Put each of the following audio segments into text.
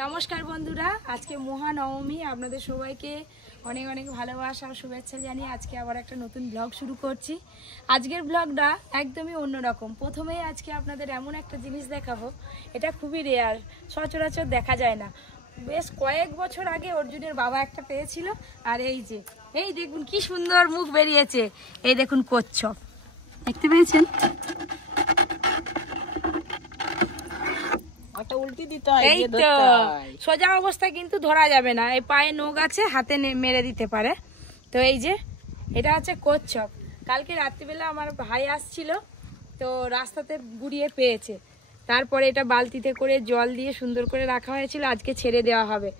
নমস্কার বন্ধুরা, আজকে মহানবমী। আপনাদের সবাইকে অনেক অনেক ভালোবাসা ও শুভেচ্ছা জানিয়ে আজকে আবার একটা নতুন ব্লগ শুরু করছি। আজকের ব্লগটা একদমই অন্যরকম। প্রথমেই আজকে আপনাদের এমন একটা জিনিস দেখাবো, এটা খুবই রেয়ার, সচরাচর দেখা যায় না। বেশ কয়েক বছর আগে অর্জুনের বাবা একটা পেয়েছিল। আর এই দেখুন কি সুন্দর মুখ বেরিয়েছে। এই দেখুন কচ্ছপ, দেখতে পেয়েছেন? উল্টি দিতে হয়, এই তো সোজা অবস্থায় কিন্তু ধরা যাবে না, এই পায়ে নখ আছে, হাতে মেরে দিতে পারে। তো এই যে এটা হচ্ছে কচ্ছপ। কালকে রাত্রিবেলা আমার ভাই আসছিল, তো রাস্তাতে গুড়িয়ে পেয়েছে। তারপরে এটা বালতিতে করে জল দিয়ে সুন্দর করে রাখা হয়েছিল, আজকে ছেড়ে দেওয়া হবে।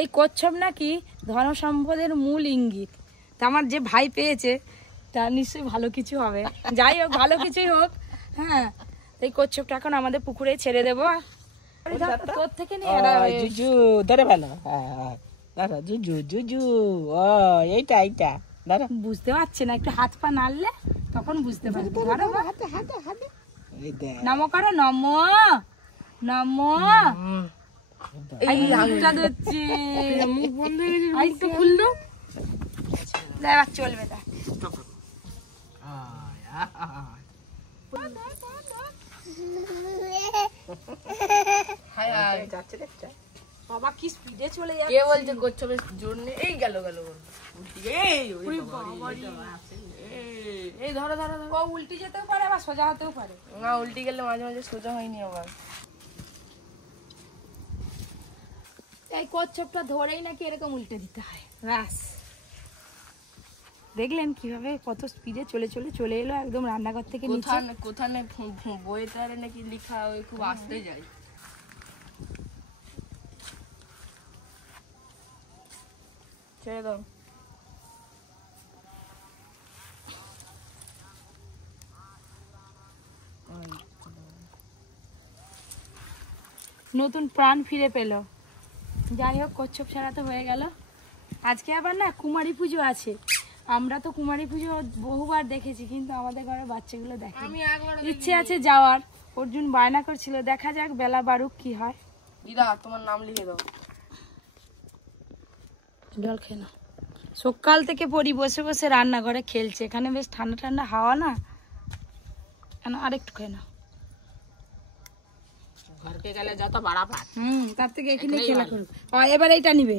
এই কচ্ছপ নাকি ধন সম্পদের মূল ইঙ্গিত। তা আমার যে ভাই পেয়েছে তার নিশ্চয়ই ভালো কিছু হবে। যাই হোক, ভালো কিছুই হোক। হ্যাঁ, এই কচ্ছপটা এখন আমাদের পুকুরে ছেড়ে দেবো। তোর থেকে জুজু ধরে ভালো, দাঁড়া জুজু জুজু, এইটা এইটা দাঁড়া। বুঝতে পারছে না, একটু হাত পা নাড়লে তখন বুঝতে পারবে। হাতে হাতে হাতে নমো করো, নমো নমো। এই হাতটা ধরছি, মুখ বন্ধ হয়ে গেছে, খুললো। এবার চলবে তা। বাবা কি স্পিডে চলে যাচ্ছে। কে বলছে কচ্ছপের জোর নেই? এই গেল গেল এই ধরো ধরো। ও উল্টে যেতেও পারে, আবার সোজা হতেও পারে। না, উল্টে গেলে মাঝে মাঝে সোজা হয়নি আবার। এই কচ্ছপটা ধরেই নাকি এরকম উল্টে দিতে হয়। ব্যাস, দেখলেন কিভাবে কত স্পিডে চলে এলো একদম রান্নাঘর থেকে নিচে। কোথানে বইতে নাকি লেখা ওই খুব আসতে যায়। ছেড়ে দাও। নতুন প্রাণ ফিরে পেল। যাই হোক, কচ্ছপ ছাড়া তো হয়ে গেল। আজকে আবার না কুমারী পুজো আছে। আমরা তো কুমারী পুজো বহুবার দেখেছি, কিন্তু আমাদের ঘরের বাচ্চাগুলো দেখে। ইচ্ছে আছে যাওয়ার। অর্জুন বায়না করছিল, দেখা যাক বেলা বারুক কি হয়। দিদা তোমার নাম লিখে দাও। জল খেয়ে না। সকাল থেকে পরি বসে বসে রান্নাঘরে খেলছে। এখানে বেশ ঠান্ডা ঠান্ডা হাওয়া না, আরেকটু খেয়ে না। ঘরকে গেলে যত বাড়া পাত। তার থেকে এখানে খেলা করুক। এবার এইটা নিবে,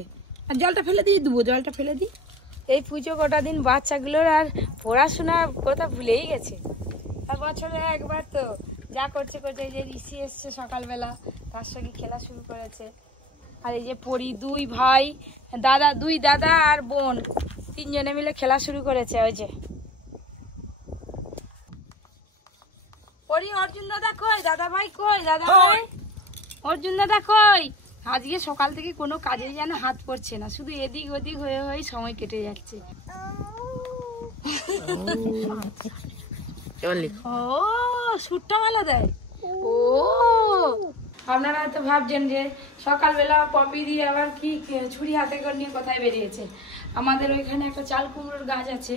আর জলটা ফেলে দিয়ে দেবো, জলটা ফেলে দিই। এই পুজো কটা দিন বাচ্চাগুলোর আর পড়াশোনার কথা ভুলেই গেছে। আর বছরে একবার তো যা করছে। এই যে ঋষি এসছে সকালবেলা, তার সঙ্গে খেলা শুরু করেছে। আর এই যে পরি, দুই দাদা আর বোন, তিনজনে মিলে খেলা শুরু করেছে। ওই যে পরি, অর্জুন দাদা কই, দাদা ভাই কই, দাদা ভাই, অর্জুন দাদা কই? আজকে সকাল থেকে কোনো কাজে যেন হাত পড়ছে না, শুধু এদিক ওদিক হয়ে সময় কেটে যাচ্ছে। ও সুরটা ভালো দেয়। ও আপনারা হয়তো ভাবছেন যে সকালবেলা পপি দিয়ে আবার কি ছুরি হাতে করে নিয়ে কোথায় বেরিয়েছে। আমাদের ওইখানে একটা চাল কুমড়োর গাছ আছে,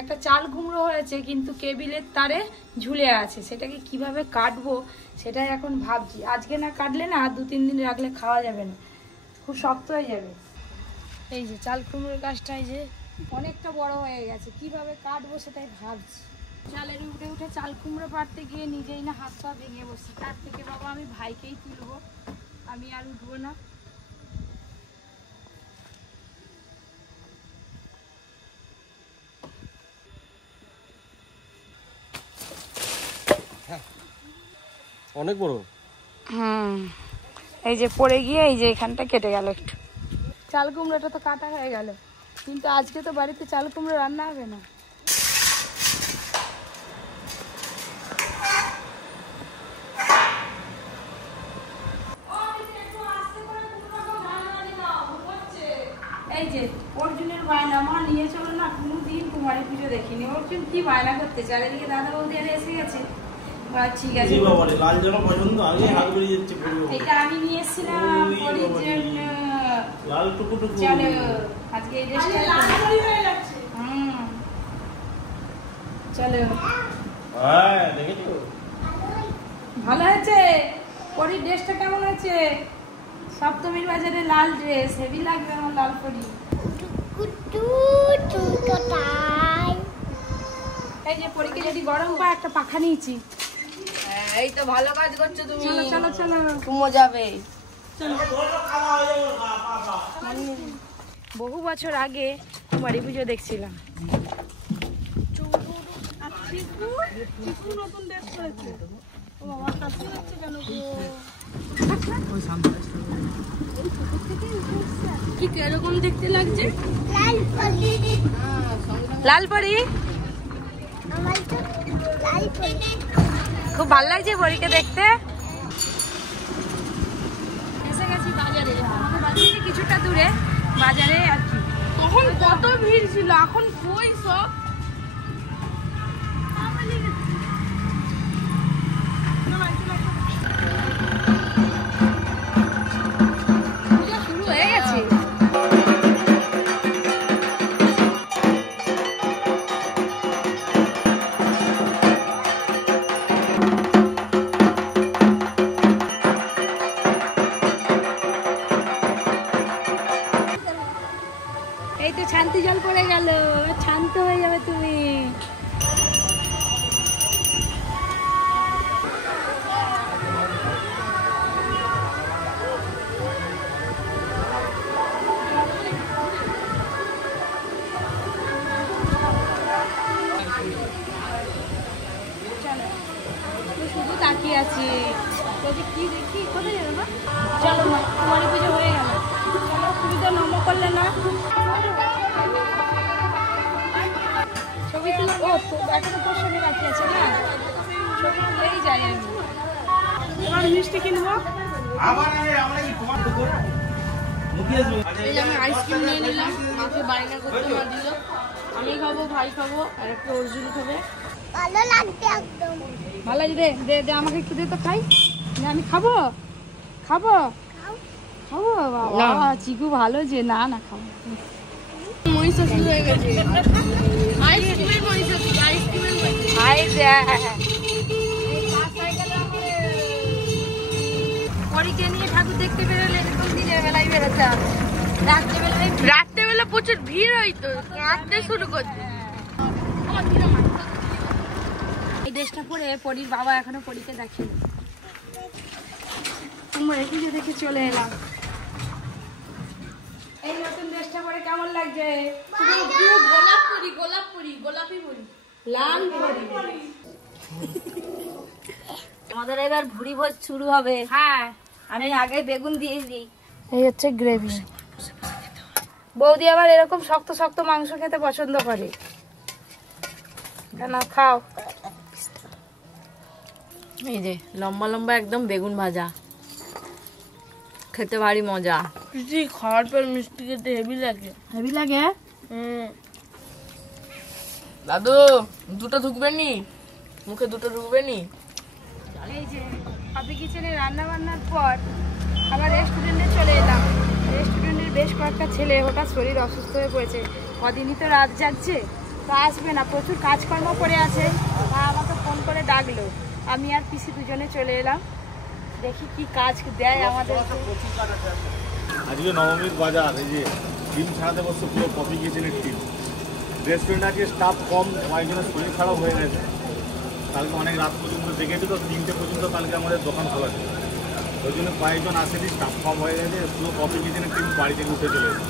একটা চাল কুমড়ো হয়েছে, কিন্তু কেবিলের তারে ঝুলে আছে। সেটাকে কিভাবে কাটবো সেটাই এখন ভাবছি। আজকে না কাটলে না, আর 2-3 দিন রাখলে খাওয়া যাবে না, খুব শক্ত হয়ে যাবে। এই যে চাল কুমড়োর গাছটা এই যে অনেকটা বড় হয়ে গেছে, কিভাবে কাটবো সেটাই ভাবছি। চালের উপরে উঠে চাল কুমড়ো পাড়তে গিয়ে নিজেই না হাত পা ভেঙে বসছি। তার থেকে বাবা আমি ভাইকেই তুলবো, আমি আর উঠবো না। অনেক বড়। এই যে পড়ে গিয়ে এই যে এখানটা কেটে গেল একটু। চাল কুমড়োটা তো কাটা হয়ে গেল, কিন্তু আজকে তো বাড়িতে চাল কুমড়ো রান্না হবে না। এই যে অর্জুনের বায়না, মা নিয়ে চলো না, কোনোদিন কুমারী পুজো দেখিনি। অর্জুন কি বায়না করতে, চারিদিকে দাদা বৌদি এসে গেছে। ঠিক আছে, এটা আমি নিয়ে এসেছিলাম পরির জন্য। চলো আজকে এই ড্রেসটা, চলো। ভালো হয়েছে পরির ড্রেসটা, কেমন হয়েছে? সপ্তমীর বাজারে লাল ড্রেস হেভি লাগবে আমার লাল পরি। এই যে পরীকে যদি গরম পায় একটা পাখা নিয়েছি। এই তো ভালো কাজ করছো তুমি। চলো চলো চলো ঘুমো যাবে। বহু বছর আগে কুমারী পুজো দেখছিলাম। কি কিরকম দেখতে লাগছে? লাল পরি খুব ভালো লাগছে পরীকে দেখতে। এসে গেছি বাজারে, আমাদের বাড়ি থেকে কিছুটা দূরে বাজারে আর কি। তখন কত ভিড় ছিল, এখন কই সব। শুরু হয়ে গেছে। এই তো শান্তি জল পড়ে গেল, শান্ত হয়ে যাবে তুমি। শুধু তাকিয়ে আছি, তোকে কি দেখি কোথায় যাবে মা? চলো মা, কুমারী পুজো হয়ে গেল, চলো তুমি তো নম করলে না। ছবি তুলে ও তো এখনো তোর সঙ্গে বাকি আছে না, ছবি তুলেই যাই আমি। এবার মিষ্টি কিনবো। এই যে আমি আইসক্রিম নিয়ে নিলাম, মাকে বায়না করতে মা দিল। আমি খাবো, ভাই খাবো, আর একটা অর্জুন খাবে। ভালো লাগছে একদম, ভালো লাগছে। দে দে আমাকে একটু দে তো খাই। আমি খাবো খাবো খাবো। বাবা চিকু ভালো যে, না না খাবো। মহিষাসুর হয়ে গেছে। আইসক্রিমের মহিষাসুর, আইসক্রিমের মহিষাসুর। হাই দেখ পরীকে নিয়ে ঠাকুর দেখতে বেরোলে এরকম দিনের বেলায় বেরোতে হবে। রাত্রেবেলা প্রচুর ভিড় হইতো, কাঁদতে শুরু করতে। এই ড্রেসটা পরে পরীর বাবা এখনো পরীকে দেখেনি। কুমারী পুজো দেখে চলে এলাম। এই নতুন ড্রেসটা পরে কেমন লাগছে? গোলাপ পরি, গোলাপ পরি, গোলাপি পরি, লাল পরি। আমাদের এবার ভুড়ি ভোজ শুরু হবে। হ্যাঁ আমি আগে বেগুন দিয়ে দিই। এই হচ্ছে গ্রেভি। বৌদি আবার এরকম শক্ত শক্ত মাংস খেতে পছন্দ করে। কেন খাও। এই যে লম্বা লম্বা একদম বেগুন ভাজা, খেতে ভারী মজা। পিসি খাওয়ার পর মিষ্টি খেতে হেভি লাগে। হেভি লাগে। দাদু দুটো ঢুকবে নি, মুখে দুটো ঢুকবে নি। এই যে কফি কিচেনে রান্না বান্নার পর আবার রেস্টুরেন্টে চলে এলাম। রেস্টুরেন্টের বেশ কয়েকটা ছেলে হঠাৎ শরীর অসুস্থ হয়ে পড়েছে। কদিনই তো রাত যাচ্ছে, তো আসবে না, প্রচুর কাজকর্ম পড়ে আছে। তা আমাকে ফোন করে ডাকলো, আমি আর পিসি দুজনে চলে এলাম। দেখি কি কাজ দেয় আমাদের। আজকে নবমীর বাজার, এই যে টিম ছাড়াতে বসছে পুরো কফি কিচেনের টিম। রেস্টুরেন্ট আছে, স্টাফ কম, কয়েকজনের শরীর খারাপ হয়ে গেছে। কালকে অনেক রাত পর্যন্ত দেখেছি তো, 3টে পর্যন্ত কালকে আমাদের দোকান খোলা ছিল। ওই জন্য কয়েকজন আসেনি, স্টাফ কম হয়ে গেছে, পুরো কফি কিচেনের টিম বাড়ি থেকে উঠে চলে গেছে।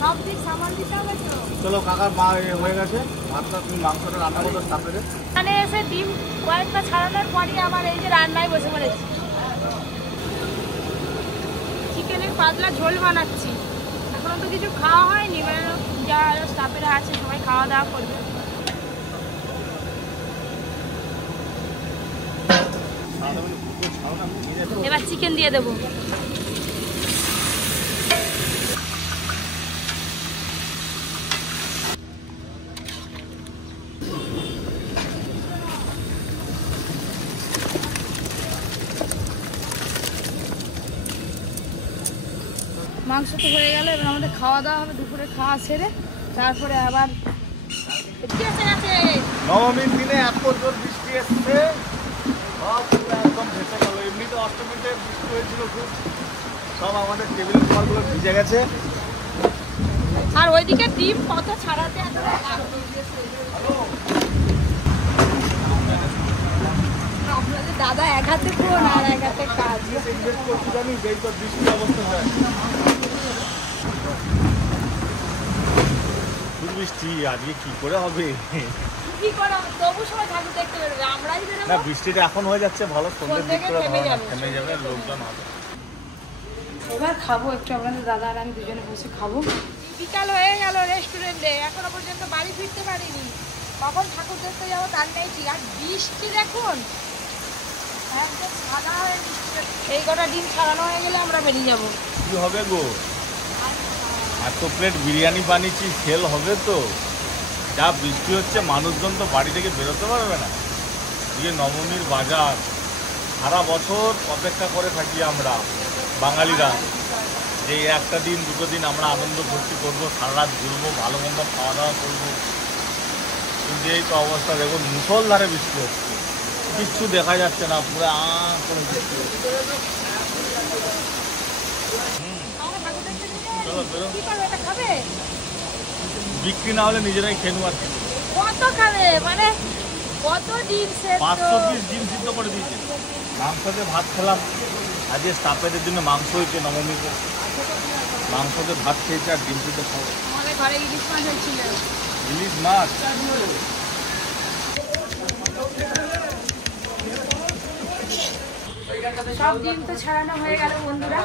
সব দিক সামাল দিতে হবে তো। চলো কাকার মা হয়ে গেছে, ভাতটা তুমি মাংসটা রান্না করতে স্টাফের। এখানে এসে ডিম কয়েকটা ছাড়ানোর পরই আমার এই যে রান্নায় বসে পড়েছি। চিকেনের পাতলা ঝোল বানাচ্ছি, এখনো তো কিছু খাওয়া হয়নি। এবার যা স্টাফেরা আছে সবাই খাওয়া দাওয়া করবে। এবার চিকেন দিয়ে দেবো। মাংস তো হয়ে গেল, এবার আমাদের খাওয়া দাওয়া হবে। দুপুরে খাওয়া সেরে তারপরে আবার নবমীর দিনে এত জোর বৃষ্টি এসছে, সব একদম ভেসে গেল। এমনিতে অষ্টমীতে বৃষ্টি হয়েছিল খুব, সব আমাদের টেবিল খাবারগুলো ভিজে গেছে। আর ওইদিকে ডিম কত ছাড়াতে আপনাদের দাদা এক হাতে ফোন আর এক হাতে কাজ। ইনভেস্ট করতে জানি যেই তো বৃষ্টির অবস্থা হয়। বৃষ্টি আজকে কি করে হবে? কি করা হবে? তবু সবাই ঠাকুর দেখতে বেরোবে, আমরাই বেরোবো না, বৃষ্টিটা এখন হয়ে যাচ্ছে ভালো, সন্ধ্যের দিক করে থেমে যাবে। থেমে যাবে, লোকজন হবে। এবার খাবো একটু, আপনাদের দাদা আর আমি দুজনে বসে খাবো। বিকাল হয়ে গেল রেস্টুরেন্টে, এখনো পর্যন্ত বাড়ি ফিরতে পারিনি। কখন ঠাকুর দেখতে যাবো তার নেই ঠিক। আর বৃষ্টি দেখুন একদম সাদা হয়ে বৃষ্টি। এই কটা ডিম ছাড়ানো হয়ে গেলে আমরা বেরিয়ে যাবো। কি হবে গো? এত প্লেট বিরিয়ানি বানিয়েছি, সেল হবে তো? যা বৃষ্টি হচ্ছে মানুষজন তো বাড়ি থেকে বেরোতে পারবে না। যে নবমীর বাজার সারা বছর অপেক্ষা করে থাকি আমরা বাঙালিরা, যে একটা দিন দুটো দিন আমরা আনন্দ ভর্তি করবো, সারা রাত ঘুরবো, ভালো মন্দ খাওয়া দাওয়া করবো। কিন্তু এই তো অবস্থা দেখুন, মুষলধারে বৃষ্টি হচ্ছে, কিচ্ছু দেখা যাচ্ছে না, পুরো কোনো বৃষ্টি হচ্ছে। চলো বেরো, বিক্রি না হলে নিজেরাই খেয়ে নেবো। আর কত খাবে মানে কত ডিম সেদ্ধ? 500 পিস ডিম সিদ্ধ করে দিয়েছে। মাংস দিয়ে ভাত খেলাম, আজকে স্টাফেদের জন্য মাংস হয়েছে নবমীতে, মাংস দিয়ে ভাত খেয়েছে আর ডিম সিদ্ধ খাবো। আমাদের ঘরে ইলিশ মাছ হয়েছিল। ইলিশ মাছ? সব ডিম তো ছাড়ানো হয়ে গেল বন্ধুরা।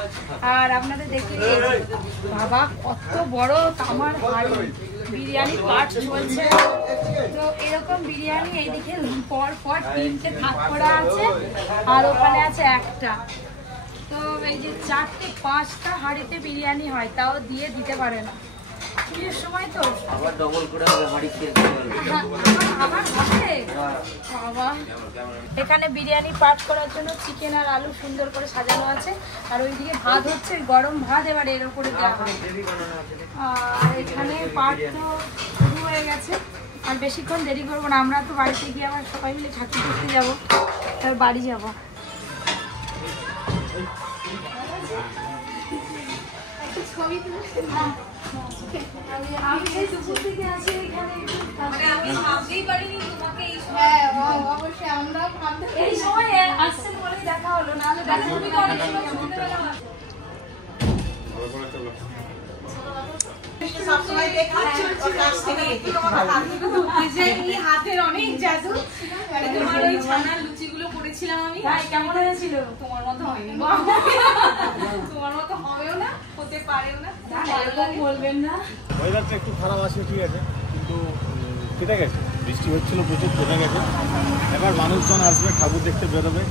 আর আপনাদের দেখতে বাবা কত বড় তামার হাঁড়ি, বিরিয়ানি পার্ট চলছে। তো এরকম বিরিয়ানি এইদিকে পর পর 3টে থাক করা আছে, আর ওখানে আছে একটা। তো এই যে 4টে 5টা হাঁড়িতে বিরিয়ানি হয়, তাও দিয়ে দিতে পারে না পুজোর সময় তো। আবার ডবল করে হাঁড়ি খেতে পারবে। আবার হবে বাবা। এখানে বিরিয়ানি পাট করার জন্য চিকেন আর আলু সুন্দর করে সাজানো আছে, আর ওইদিকে ভাত হচ্ছে, গরম ভাত এবার এর উপরে দেওয়া হয়। আর এখানে পাট তো শুরু হয়ে গেছে, আর বেশিক্ষণ দেরি করবো না, আমরা তো বাড়িতে গিয়ে আবার সবাই মিলে ঠাকুর দেখতে যাবো, তারপর বাড়ি যাবো। ছবি তুলছি না, আমি এই দুপুর থেকে আছি এখানে। আমি ভাবতেই পারিনি তোমাকে এই সময়। অবশ্যই আমরা ভাবতে এই সময় আসছেন বলেই দেখা হলো, নাহলে দেখা তুমি তো অনেক সময় সন্ধ্যেবেলা সবসময় দেখি হাতের অনেক জাদু। তোমার ওই ছানার লুচিগুলো করেছিলাম আমি, কেমন হয়েছিল? তোমার মতো হয়নি, তোমার মতো হবেও না, হতে পারেও না, এরকম বলবেন না। ওয়েদারটা একটু খারাপ আছে ঠিক আছে, কিন্তু কেটে গেছে, বৃষ্টি হচ্ছিল প্রচুর, কেটে গেছে। এবার মানুষজন আসবে, ঠাকুর দেখতে বেরোবে।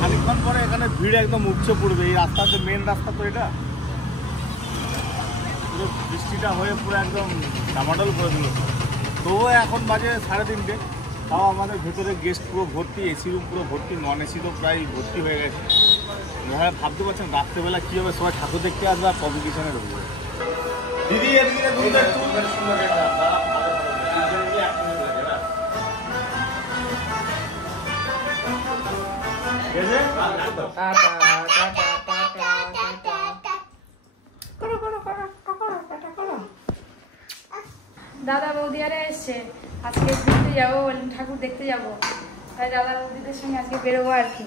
খানিকক্ষণ পরে এখানে ভিড় একদম উপচে পড়বে। এই রাস্তাতে মেন রাস্তা তো এটা, পুরো বৃষ্টিটা হয়ে পুরো একদম ডামাডোল করে দিল। তবুও এখন বাজে 3:30, তাও আমাদের ভেতরে গেস্ট পুরো ভর্তি, এসি রুম পুরো ভর্তি, নন এসি তো প্রায় ভর্তি হয়ে গেছে। এভাবে ভাবতে পারছেন রাত্রেবেলা কী হবে, সবাই ঠাকুর দেখতে আসবে আর কম্পিটিশনে ঢুকবে। দিদি এদিকে দুধের একটু সুন্দর এটা দাদা বৌদিয়ারা এসছে, আজকে ঘুরতে যাবো, ঠাকুর দেখতে যাবো, তাই দাদা বৌদিদের সঙ্গে আজকে বেরোবো আর কি।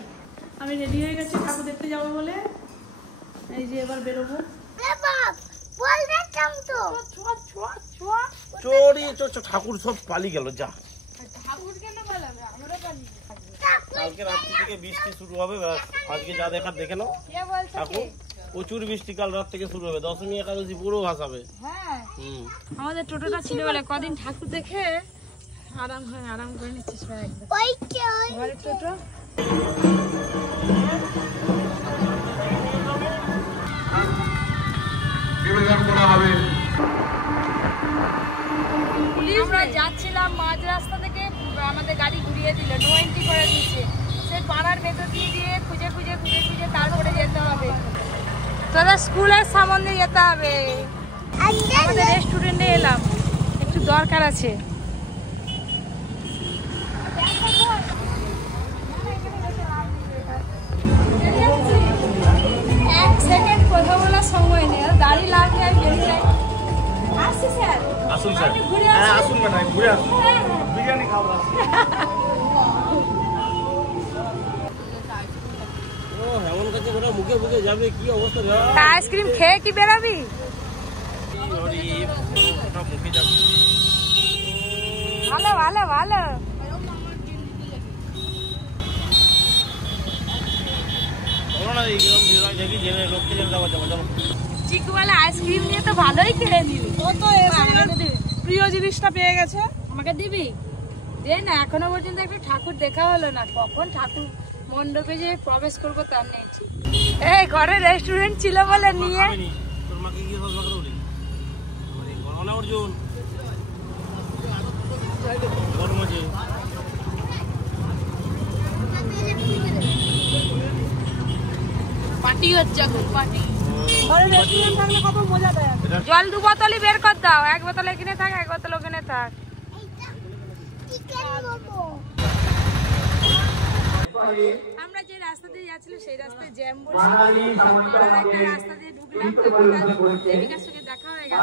আমি রেডি হয়ে গেছি ঠাকুর দেখতে যাবো বলে, এই যে এবার বেরোবো। ঠাকুর সব পালিয়ে গেল, যা ঠাকুর কেন পালাবে? আমরা পালিয়ে কালকে রাত্রি থেকে বৃষ্টি শুরু হবে, আজকে যা দেখার দেখে নাও। কে বলছে? ঠাকুর প্রচুর বৃষ্টি কাল রাত থেকে শুরু হবে, দশমী একাদশী পুরো ভাসাবে। হ্যাঁ, আমাদের টোটোটা ছিল বলে কদিন ঠাকুর দেখে আরাম করে নিচ্ছে সবাই একদম। ঘরের টোটো আমরা যাচ্ছিলাম, মাঝ রাস্তা থেকে আমাদের গাড়ি ঘুরিয়ে দিল, নো এন্ট্রি করে দিয়েছে। সে পাড়ার ভেতর দিয়ে খুঁজে তারপরে যেতে হবে। দাদা স্কুলের সামনে যেতে হবে, আমাদের রেস্টুরেন্টে এলাম, একটু দরকার আছে। ঘুরে আসো, বিরিয়ানি খাবো। এমন কাছে ওরা মুখে মুখে যাবে, কি অবস্থা রে? আইসক্রিম খেয়ে কি বেরাবি? ওটা মুখে যাবে। ভালো ভালো ভালো। বলো না এইরকম ভিড় দেখি জেনে লোককে জেনে দেওয়া যাবে। চলো চিকু বলে আইসক্রিম নিয়ে তো ভালোই খেয়ে নিবি। ও তো প্রিয় জিনিসটা পেয়ে গেছে। আমাকে দিবি? দে না, এখনো পর্যন্ত একটা ঠাকুর দেখা হলো না। কখন ঠাকুর মণ্ডপে যে প্রবেশ করবো তার নেই ঠিক। এই ঘরে রেস্টুরেন্ট ছিল বলে নিয়ে তোর মাকে গিয়ে সব লাগাতে বলি। না অর্জুন গরম আছে। পার্টি হচ্ছে এখন, পার্টি। জল 2 বোতলই বের কর দাও। 1 বোতল এখানে থাক, 1 বোতল ওখানে থাক। আমরা যে রাস্তা দিয়ে যাচ্ছিলাম সেই রাস্তায় জ্যাম বলছি, একটা রাস্তা দিয়ে ঢুকলাম, দেবিকার সঙ্গে দেখা হয়ে গেল।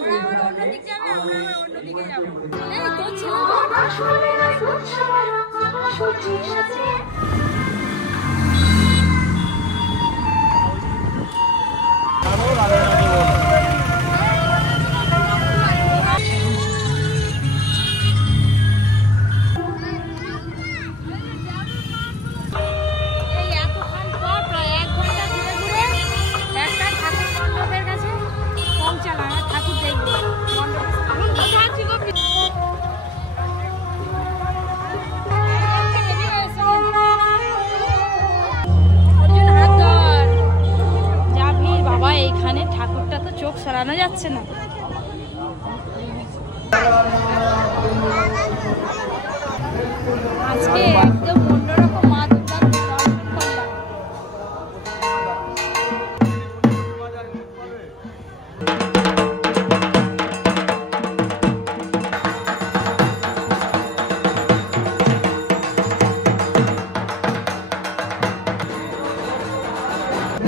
ওরা আবার অন্যদিক যাবে, আমরা আবার অন্যদিকে যাবো। এই তো ছিল এইখানে ঠাকুরটা তো চোখ সরানো যাচ্ছে না। আজকে একদম অন্যরকম মা দুর্গার দর্শন করলাম।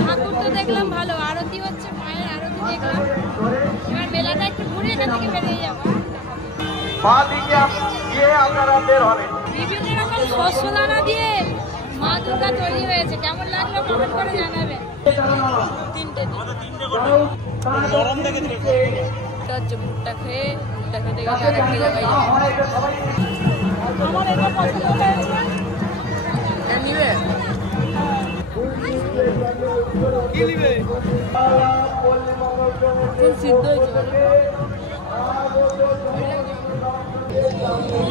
ঠাকুর তো দেখলাম ভালো, আরতি হচ্ছে, মায়ের আরতি দেখলাম। এবার মেলাটা একটু ঘুরে এখান থেকে বেরিয়ে যাবো। বিভিন্ন রকম শস্য দানা দিয়ে মা দুর্গা তৈরি হয়েছে। কেমন লাগলো কমেন্ট করে জানাবেন। 3টে গরম দেখে হচ্ছে মুখটা খেয়ে, মুখটা খেতে গেলে আরেকটা জায়গায় যাবো। আমার এটা পছন্দ হয়েছে। নিবে সিদ্ধ হয়েছে।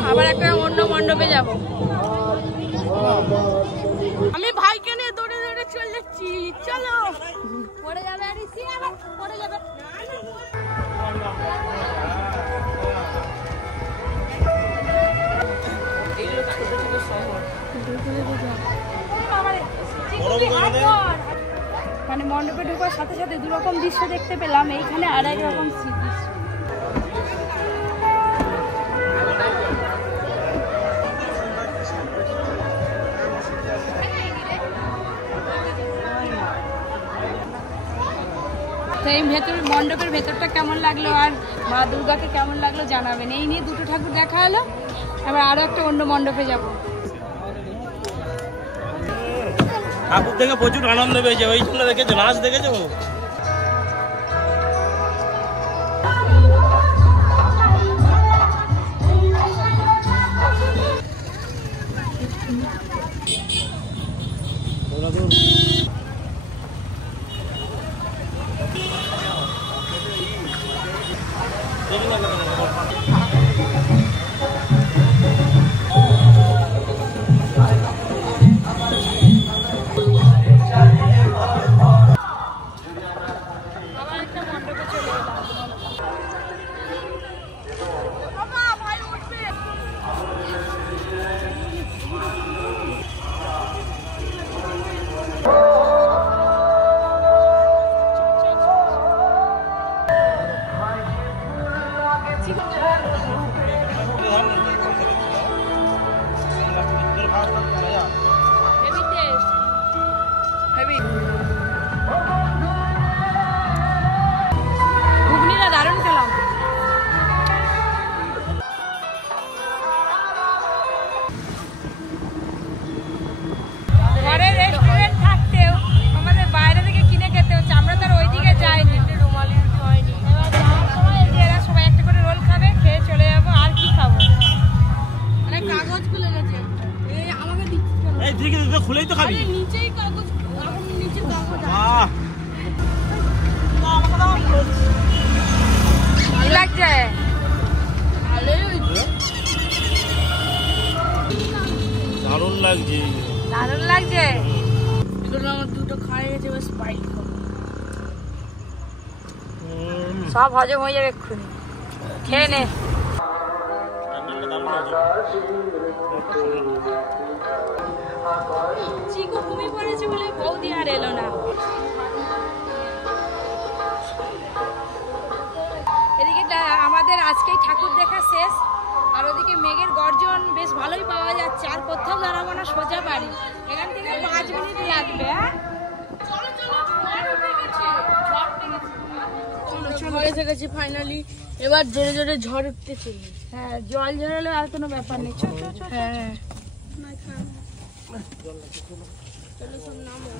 আবার একটা অন্য মণ্ডপে যাব। আমি ভাইকে নিয়ে দৌড়ে দৌড়ে চলে যাচ্ছি। চলো, পড়ে যাবে আর ইসি আবার পড়ে যাবে। এগুলো ছোট ছোট শহর। মানে মণ্ডপে ঢোকার সাথে সাথে 2 রকম দৃশ্য দেখতে পেলাম। এইখানে আর এক রকম দৃশ্য। তো এই মণ্ডপের ভেতরটা কেমন লাগলো আর মা দুর্গাকে কেমন লাগলো জানাবেন। এই নিয়ে 2টো ঠাকুর দেখা হলো। এবার আরো একটা অন্য মণ্ডপে যাব। ঠাকুর থেকে প্রচুর আনন্দ পেয়েছে, ওই জন্য দেখেছো, নাচ দেখেছো। লাগছে? ভালোই হয়েছে। দারুণ লাগছে। দারুণ লাগছে। এগুলো আমার দুটো খাই গেছে, এবার স্প্রাইট খাবো। সব হজম হয়ে যাবে এক্ষুনি, খেয়ে নে। চিকু ঘুমিয়ে পড়েছে বলে বৌদি আর এলো না। এদিকে আমাদের আজকেই ঠাকুর দেখা শেষ, আর ওদিকে মেঘের গর্জন বেশ ভালোই পাওয়া যাচ্ছে। আর কোথাও দাঁড়াবো না, সোজা বাড়ি। এখান থেকে 5 মিনিট লাগবে। ঝড় এসে গেছে ফাইনালি, এবার জোরে জোরে ঝড় উঠতে চলি। হ্যাঁ, জল ঝরালে আর কোনো ব্যাপার নেই। হ্যাঁ চলো সব নামো।